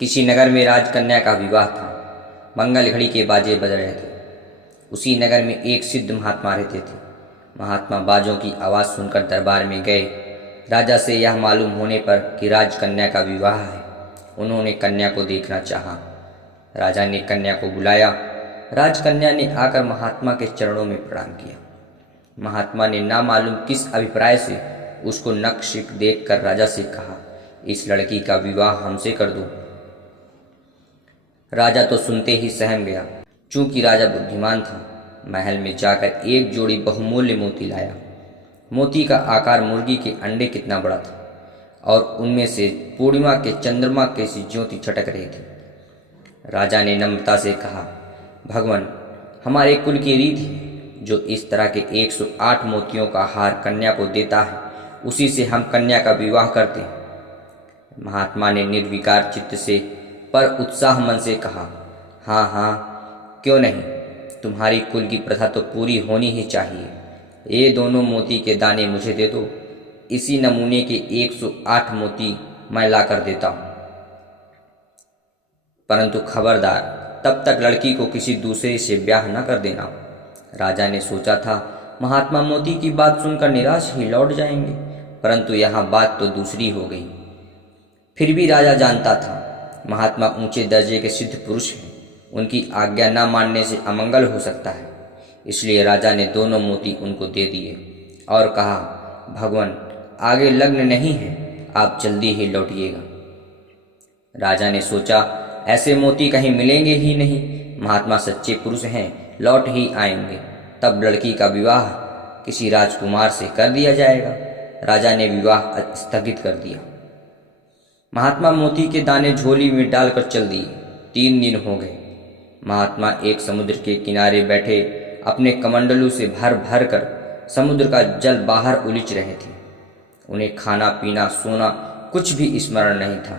किसी नगर में राजकन्या का विवाह था। मंगल घड़ी के बाजे बज रहे थे। उसी नगर में एक सिद्ध महात्मा रहते थे। महात्मा बाजों की आवाज़ सुनकर दरबार में गए। राजा से यह मालूम होने पर कि राजकन्या का विवाह है, उन्होंने कन्या को देखना चाहा। राजा ने कन्या को बुलाया। राजकन्या ने आकर महात्मा के चरणों में प्रणाम किया। महात्मा ने ना मालूम किस अभिप्राय से उसको नक्श देखकर राजा से कहा, इस लड़की का विवाह हमसे कर दो। राजा तो सुनते ही सहम गया। चूंकि राजा बुद्धिमान था, महल में जाकर एक जोड़ी बहुमूल्य मोती लाया। मोती का आकार मुर्गी के अंडे कितना बड़ा था और उनमें से पूर्णिमा के चंद्रमा कैसी ज्योति छटक रही थी। राजा ने नम्रता से कहा, भगवान, हमारे कुल की रीत है, जो इस तरह के 108 मोतियों का हार कन्या को देता है, उसी से हम कन्या का विवाह करते हैं। महात्मा ने निर्विकार चित्त से पर उत्साह मन से कहा, हाँ हाँ, क्यों नहीं, तुम्हारी कुल की प्रथा तो पूरी होनी ही चाहिए। ये दोनों मोती के दाने मुझे दे दो, इसी नमूने के 108 मोती मैं ला कर देता हूँ। परंतु खबरदार, तब तक लड़की को किसी दूसरे से ब्याह न कर देना। राजा ने सोचा था महात्मा मोती की बात सुनकर निराश ही लौट जाएंगे, परंतु यहाँ बात तो दूसरी हो गई। फिर भी राजा जानता था महात्मा ऊंचे दर्जे के सिद्ध पुरुष हैं, उनकी आज्ञा न मानने से अमंगल हो सकता है। इसलिए राजा ने दोनों मोती उनको दे दिए और कहा, भगवान, आगे लग्न नहीं है, आप जल्दी ही लौटिएगा। राजा ने सोचा ऐसे मोती कहीं मिलेंगे ही नहीं, महात्मा सच्चे पुरुष हैं, लौट ही आएंगे, तब लड़की का विवाह किसी राजकुमार से कर दिया जाएगा। राजा ने विवाह स्थगित कर दिया। महात्मा मोती के दाने झोली में डालकर चल दिए। 3 दिन हो गए। महात्मा एक समुद्र के किनारे बैठे अपने कमंडलू से भर भर कर समुद्र का जल बाहर उलीच रहे थे। उन्हें खाना पीना सोना कुछ भी स्मरण नहीं था।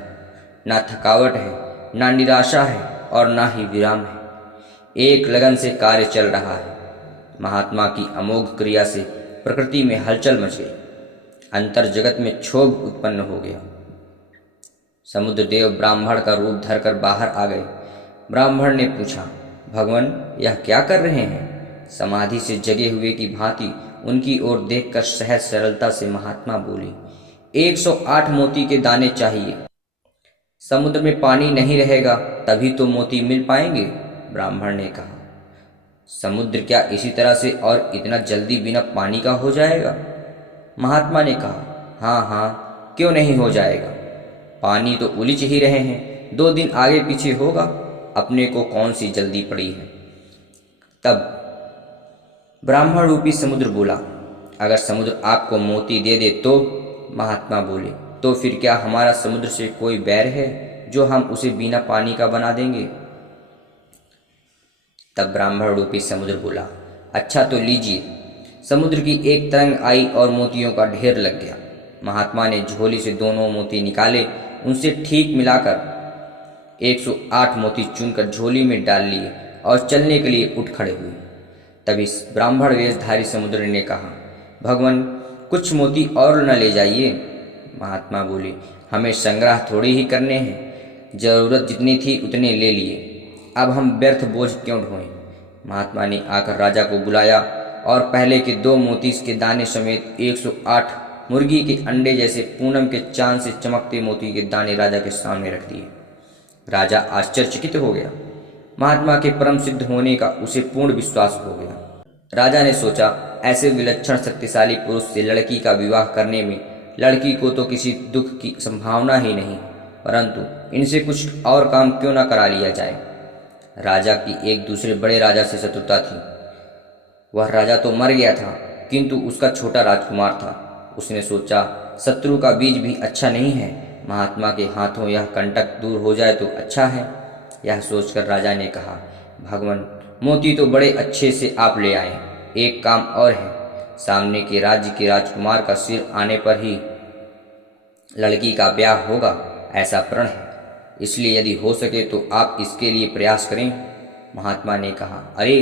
ना थकावट है, ना निराशा है और ना ही विराम है। एक लगन से कार्य चल रहा है। महात्मा की अमोघ क्रिया से प्रकृति में हलचल मच गई। अंतर जगत में क्षोभ उत्पन्न हो गया। समुद्र देव ब्राह्मण का रूप धरकर बाहर आ गए। ब्राह्मण ने पूछा, भगवान, यह क्या कर रहे हैं? समाधि से जगे हुए की भांति उनकी ओर देखकर सहज सरलता से महात्मा बोली, 108 मोती के दाने चाहिए। समुद्र में पानी नहीं रहेगा तभी तो मोती मिल पाएंगे। ब्राह्मण ने कहा, समुद्र क्या इसी तरह से और इतना जल्दी बिना पानी का हो जाएगा? महात्मा ने कहा, हाँ हाँ, क्यों नहीं हो जाएगा, पानी तो उलीच ही रहे हैं, 2 दिन आगे पीछे होगा, अपने को कौन सी जल्दी पड़ी है। तब ब्राह्मण रूपी समुद्र बोला, अगर समुद्र आपको मोती दे दे तो? महात्मा बोले, तो फिर क्या हमारा समुद्र से कोई बैर है जो हम उसे बिना पानी का बना देंगे? तब ब्राह्मण रूपी समुद्र बोला, अच्छा तो लीजिए। समुद्र की एक तरंग आई और मोतियों का ढेर लग गया। महात्मा ने झोली से दोनों मोती निकाले, उनसे ठीक मिलाकर 108 मोती चुनकर झोली में डाल लिए और चलने के लिए उठ खड़े हुए। तभी ब्राह्मण वेशधारी समुद्र ने कहा, भगवान, कुछ मोती और न ले जाइए। महात्मा बोले, हमें संग्रह थोड़ी ही करने हैं, जरूरत जितनी थी उतने ले लिए, अब हम व्यर्थ बोझ क्यों ढोएं। महात्मा ने आकर राजा को बुलाया और पहले के 2 मोती के दाने समेत 108 मुर्गी के अंडे जैसे पूनम के चांद से चमकते मोती के दाने राजा के सामने रख दिए। राजा आश्चर्यचकित हो गया। महात्मा के परम सिद्ध होने का उसे पूर्ण विश्वास हो गया। राजा ने सोचा, ऐसे विलक्षण शक्तिशाली पुरुष से लड़की का विवाह करने में लड़की को तो किसी दुख की संभावना ही नहीं, परंतु इनसे कुछ और काम क्यों न करा लिया जाए। राजा की एक दूसरे बड़े राजा से शत्रुता थी। वह राजा तो मर गया था, किंतु उसका छोटा राजकुमार था। उसने सोचा, शत्रु का बीज भी अच्छा नहीं है, महात्मा के हाथों यह कंटक दूर हो जाए तो अच्छा है। यह सोचकर राजा ने कहा, भगवान, मोती तो बड़े अच्छे से आप ले आए, एक काम और है, सामने के राज्य के राजकुमार का सिर आने पर ही लड़की का ब्याह होगा, ऐसा प्रण है, इसलिए यदि हो सके तो आप इसके लिए प्रयास करें। महात्मा ने कहा, अरे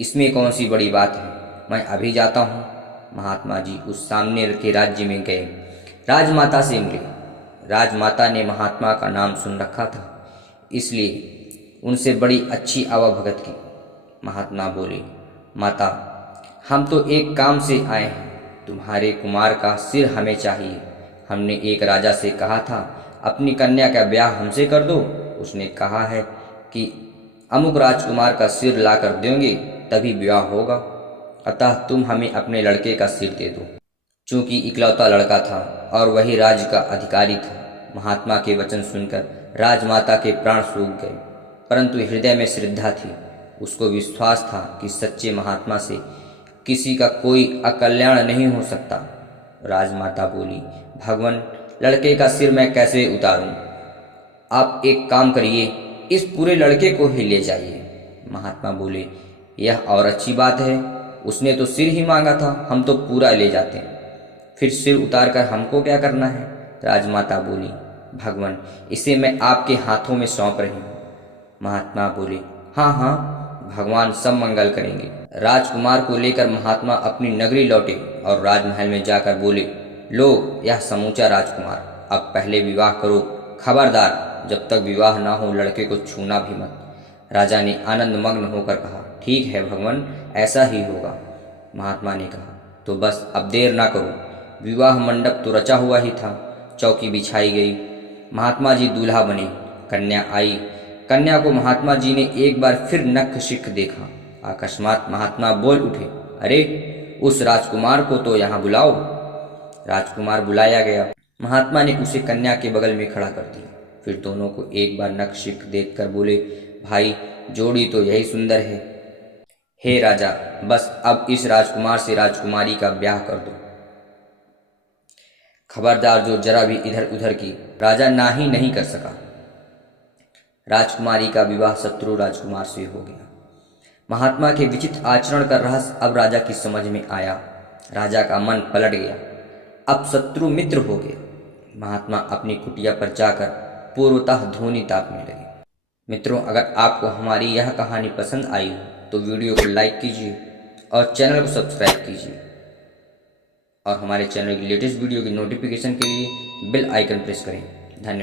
इसमें कौन सी बड़ी बात है, मैं अभी जाता हूँ। महात्मा जी उस सामने के राज्य में गए, राजमाता से मिले। राजमाता ने महात्मा का नाम सुन रखा था, इसलिए उनसे बड़ी अच्छी आवाभगत की। महात्मा बोले, माता, हम तो एक काम से आए हैं, तुम्हारे कुमार का सिर हमें चाहिए। हमने एक राजा से कहा था अपनी कन्या का ब्याह हमसे कर दो। उसने कहा है कि अमुक राजकुमार का सिर ला कर देंगे तभी विवाह होगा, अतः तुम हमें अपने लड़के का सिर दे दो। चूंकि इकलौता लड़का था और वही राज्य का अधिकारी था, महात्मा के वचन सुनकर राजमाता के प्राण सूख गए, परंतु हृदय में श्रद्धा थी। उसको विश्वास था कि सच्चे महात्मा से किसी का कोई अकल्याण नहीं हो सकता। राजमाता बोली, भगवान, लड़के का सिर मैं कैसे उतारूं? आप एक काम करिए, इस पूरे लड़के को ही ले जाइए। महात्मा बोले, यह और अच्छी बात है, उसने तो सिर ही मांगा था, हम तो पूरा ले जाते हैं, फिर सिर उतार कर हमको क्या करना है? राजमाता बोली, भगवान, इसे मैं आपके हाथों में सौंप रही हूँ। महात्मा बोले, हाँ हाँ, भगवान सब मंगल करेंगे। राजकुमार को लेकर महात्मा अपनी नगरी लौटे और राजमहल में जाकर बोले, लो यह समूचा राजकुमार, अब पहले विवाह करो, खबरदार जब तक विवाह ना हो लड़के को छूना भी मत। राजा ने आनंद मग्न होकर कहा, ठीक है भगवान, ऐसा ही होगा। महात्मा ने कहा, तो बस अब देर ना करो। विवाह मंडप तो रचा हुआ ही था, चौकी बिछाई गई, महात्मा जी दूल्हा बने, कन्या आई। कन्या को महात्मा जी ने एक बार फिर नख शिख देखा। अकस्मात महात्मा बोल उठे, अरे उस राजकुमार को तो यहाँ बुलाओ। राजकुमार बुलाया गया। महात्मा ने उसे कन्या के बगल में खड़ा कर दिया, फिर दोनों को एक बार नख शिख देखकर बोले, भाई जोड़ी तो यही सुंदर है। हे राजा, बस अब इस राजकुमार से राजकुमारी का ब्याह कर दो। खबरदार जो जरा भी इधर उधर की। राजा ना ही नहीं कर सका। राजकुमारी का विवाह शत्रु राजकुमार से हो गया। महात्मा के विचित्र आचरण का रहस्य अब राजा की समझ में आया। राजा का मन पलट गया, अब शत्रु मित्र हो गया। महात्मा अपनी कुटिया पर जाकर पूर्वतः धोनी तापने लगे। मित्रों, अगर आपको हमारी यह कहानी पसंद आई हो तो वीडियो को लाइक कीजिए और चैनल को सब्सक्राइब कीजिए, और हमारे चैनल की लेटेस्ट वीडियो की नोटिफिकेशन के लिए बेल आइकन प्रेस करें। धन्यवाद।